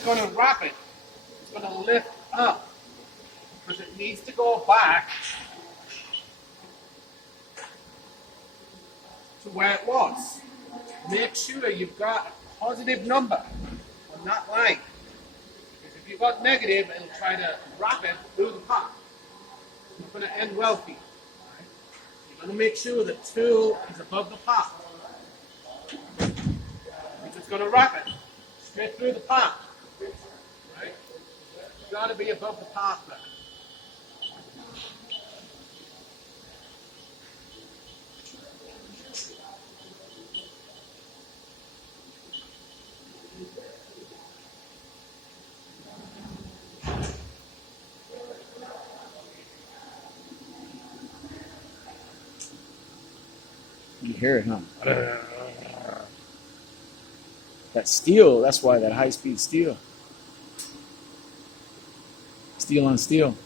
it's going to wrap it. It's going to lift up because it needs to go back to where it was. Make sure you've got a positive number on that line. Because if you've got negative, it'll try to wrap it through the part. It's not going to end well for you. Right? You're going to make sure the tool is above the part. Because it's going to wrap it straight through the part. Right? You've got to be above the part there. You hear it, huh? That steel, that's why, that high-speed steel. Steel on steel.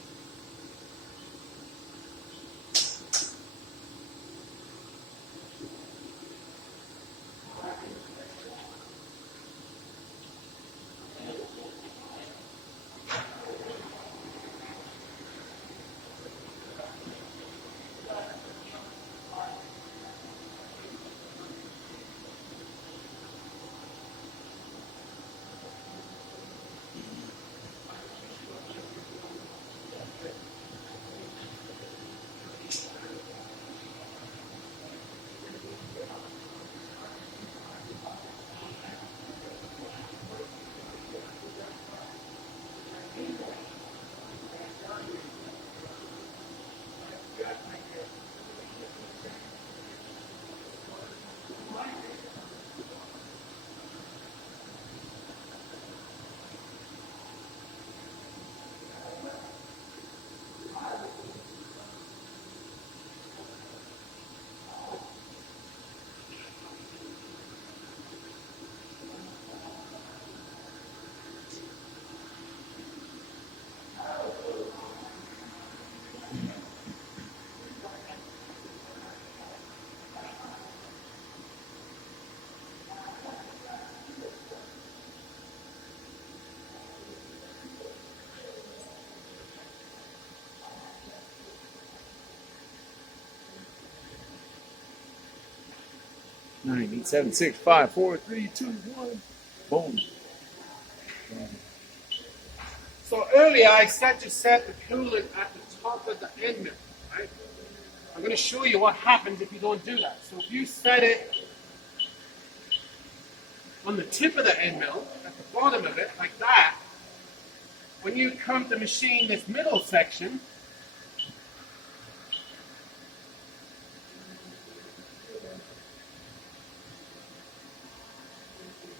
Nine, 8, 7, 6, 5, 4, 3, 2, 1. Boom. So earlier I said to set the coolant at the top of the end mill, right? I'm going to show you what happens if you don't do that. So if you set it on the tip of the end mill, at the bottom of it, like that, when you come to machine this middle section,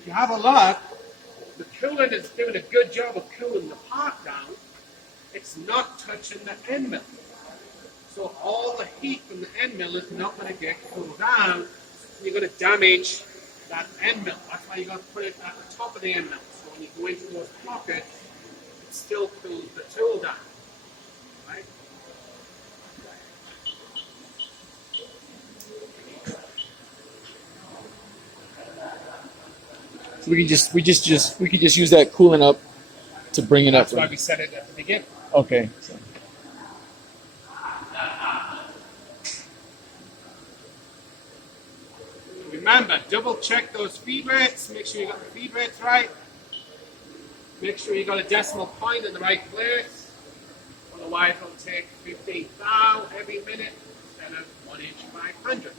if you have a look, the coolant is doing a good job of cooling the part down. It's not touching the end mill. So all the heat from the end mill is not going to get cooled down. And you're going to damage that end mill. That's why you got to put it at the top of the end mill. So when you go into those pockets, it still cools the tool down. Right? So we could just use that coolant up to bring it up. That's why we set it at the beginning. Okay. So. Remember, double check those feed rates. Make sure you got the feed rates right. Make sure you got a decimal point in the right place. Otherwise, it'll take 15 thou every minute instead of 1 inch 500.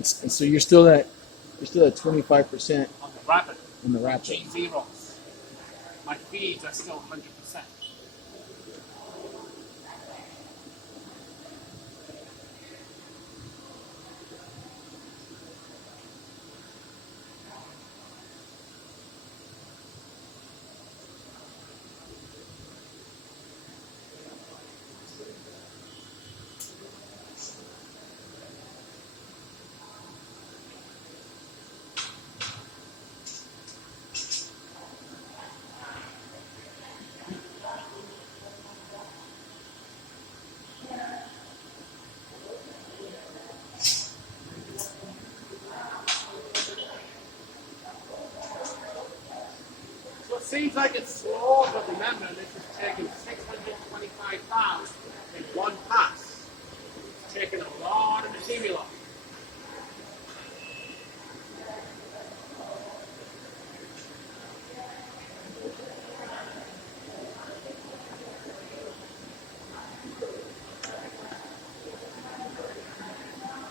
So you're still at 25% On the rapid. on the rapid. G0s. My feeds are still 100%. seems like it's slow, but remember, this is taking 625 pounds in one pass. It's taking a lot of material off.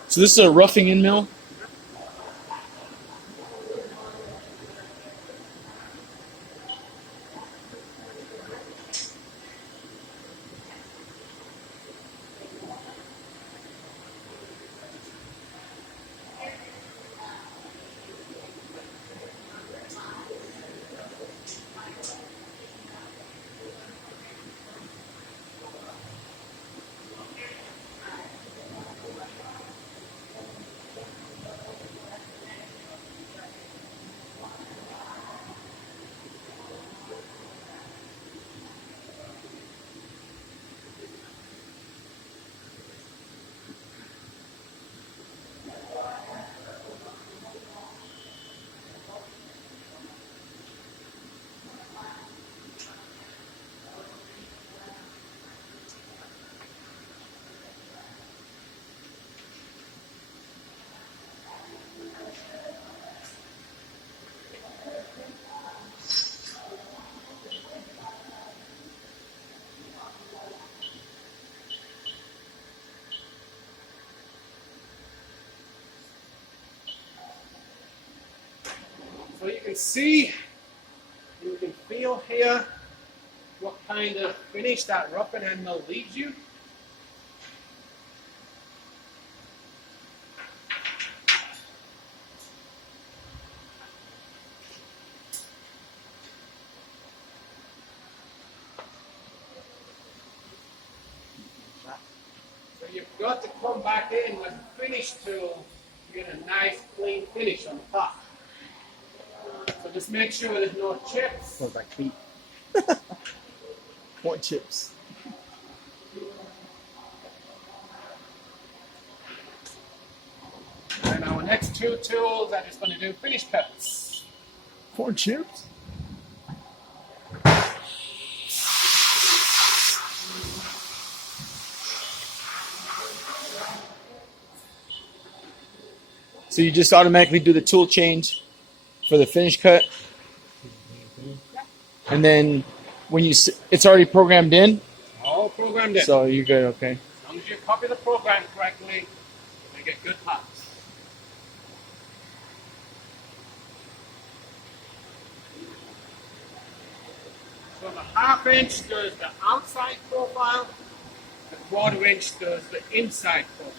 So this is a roughing in mill. So you can see, you can feel here what kind of finish that roughing end mill leaves you. So you've got to come back in with a finish tool to get a nice clean finish on the pot. So just make sure there's no chips. Oh, like feet. What chips? And our next two tools are just going to do finish cuts. Corn chips? So you just automatically do the tool change for the finish cut, and then when it's already programmed in. All programmed in. So you're good, okay. As long as you copy the program correctly, you get good parts. So the ½ inch does the outside profile, the ¼ inch does the inside profile.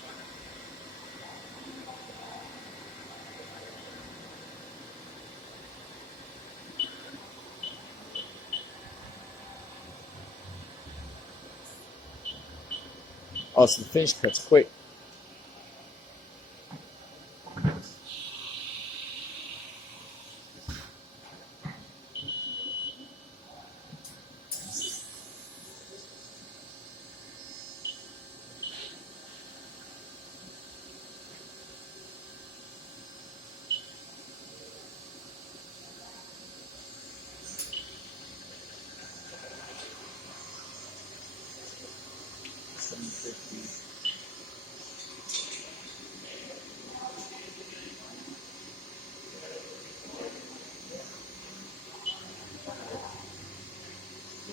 Oh, so the finish cut's quick.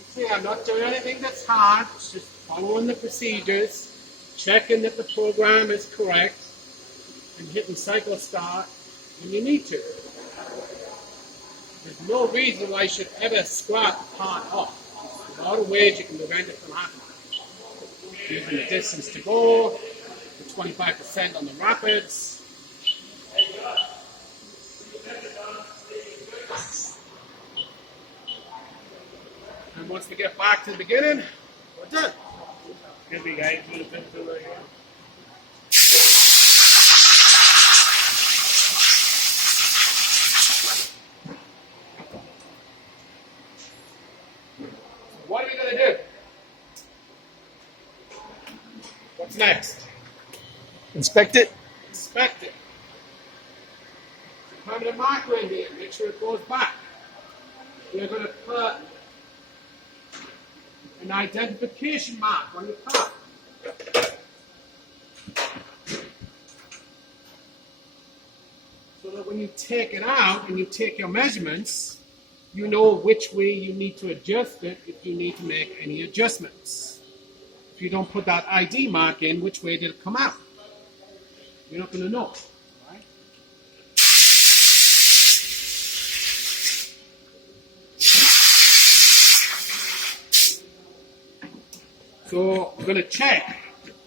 See, I'm not doing anything that's hard, it's just following the procedures, checking that the program is correct, and hitting cycle start when you need to. There's no reason why you should ever scrap the part off. There's a lot of ways you can prevent it from happening. Using the distance to go, the 25% on the rapids. And once we get back to the beginning, we're done. Good be guys with a pencil right here. What are we going to do? What's next? Inspect it. Inspect it. Permanent marker in here. Make sure it goes back. we're going to put an identification mark on your part. So that when you take it out and you take your measurements, you know which way you need to adjust it if you need to make any adjustments. If you don't put that ID mark in, which way did it come out? You're not going to know. Right? So we're going to check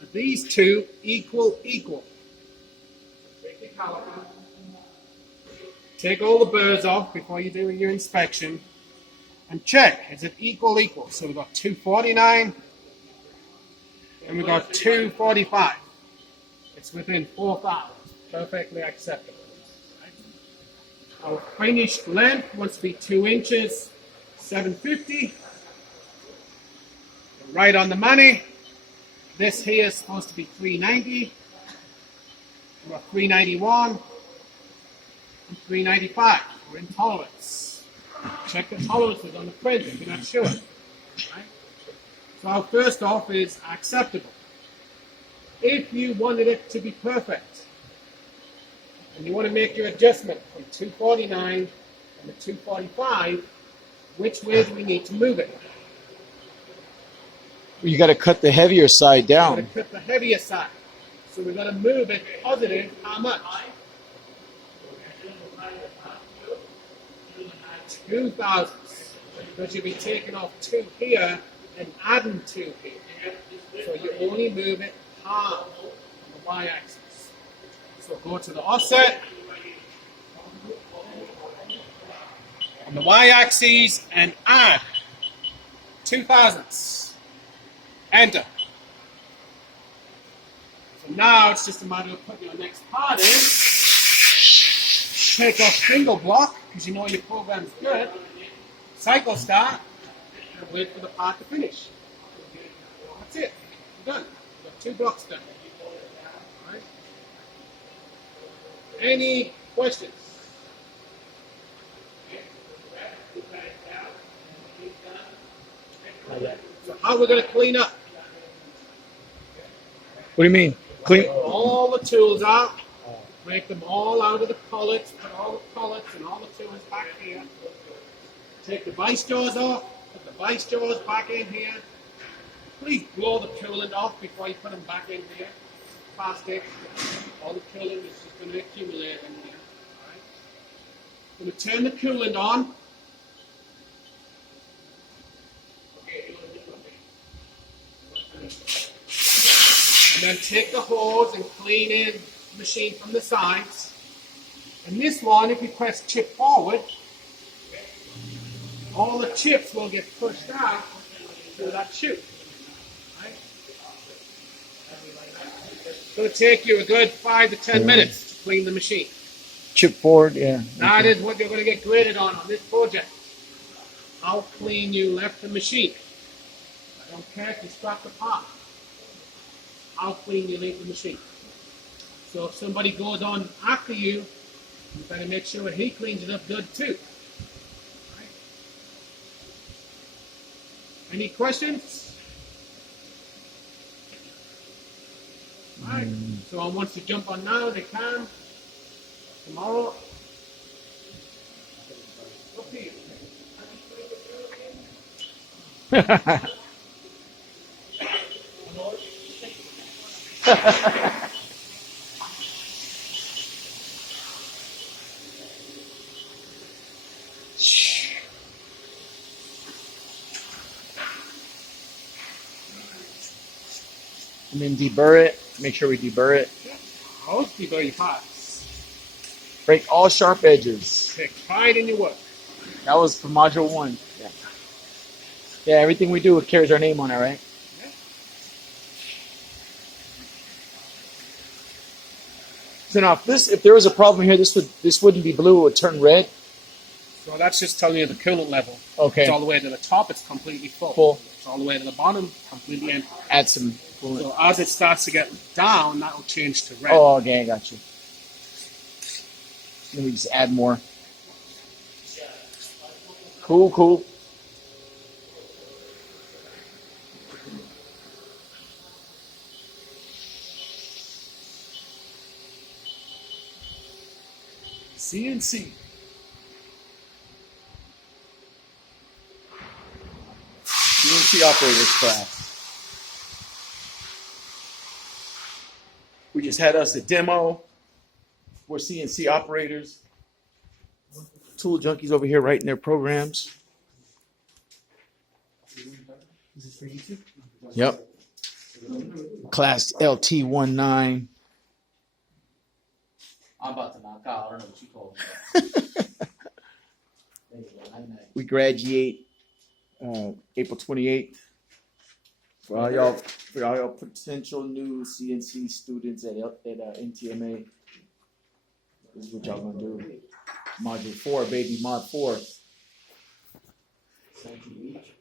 that these two equal. Take your caliper. Take all the burrs off before you do your inspection and check, is it equal? So we've got 249 and we've got 245. It's within 4 thousandths, perfectly acceptable. Our finished length wants to be 2 inches, 750. Right on the money. This here is supposed to be 390. We're at 391. 395. We're in tolerance. Check the tolerances on the print if you're not sure. Right? So our first off is acceptable. If you wanted it to be perfect, and you want to make your adjustment from 249 and the 245, which way do we need to move it? You got to cut the heavier side We've got down. to cut the heavier side. So we've got to move it positive how much? 2 thousandths, because you'll be taking off 2 here and adding 2 here. So you only move it half on the y-axis. So go to the offset on the y-axis and add 2 thousandths. Enter. So now it's just a matter of putting your next part in. Take off single block, because you know your program's good. Cycle start, and wait for the part to finish. That's it. You're done. You've got 2 blocks done. Right? Any questions? So how are we going to clean up? What do you mean? Clean? All the tools out. Break them all out of the collets, put all the collets and all the tools back here. Take the vice jaws off, put the vice jaws back in here. Please blow the coolant off before you put them back in here. Plastic, all the coolant is just going to accumulate in here. Right? I'm going to turn the coolant on. And then take the hose and clean in the machine from the sides. And this one, if you press chip forward, all the chips will get pushed out through that chute. Right? It's going to take you a good 5 to 10 minutes to clean the machine. Chip forward, yeah. That is what you're going to get graded on this project. How clean you left the machine. I don't care if you scrap the part. How clean you leave the machine. So if somebody goes on after you, you better make sure he cleans it up good too. Right? Any questions? Alright, so who wants to jump on now, they can. Tomorrow. Up to you. And then deburr it. Make sure we deburr it. Hopefully very fast. Break all sharp edges. Take pride in your work. That was for module 1. Yeah. Yeah, everything we do, it carries our name on it, right? Yeah. So now, if there was a problem here, this wouldn't be blue; it would turn red. So that's just telling you the coolant level. Okay. It's all the way to the top, it's completely full. Full. It's all the way to the bottom, completely empty. Add some coolant. So as it starts to get down, that will change to red. Oh, okay, I got you. Then we just add more. Cool, cool. CNC. CNC operators class. We just had us a demo. We're CNC operators. Tool junkies over here writing their programs. Is this for YouTube? Yep. Class LT19. I'm about to knock out. I don't know what you call it. We graduate April 28th. For all y'all potential new CNC students at NTMA, this is what y'all gonna do. Module 4, baby, mod 4. $17 each.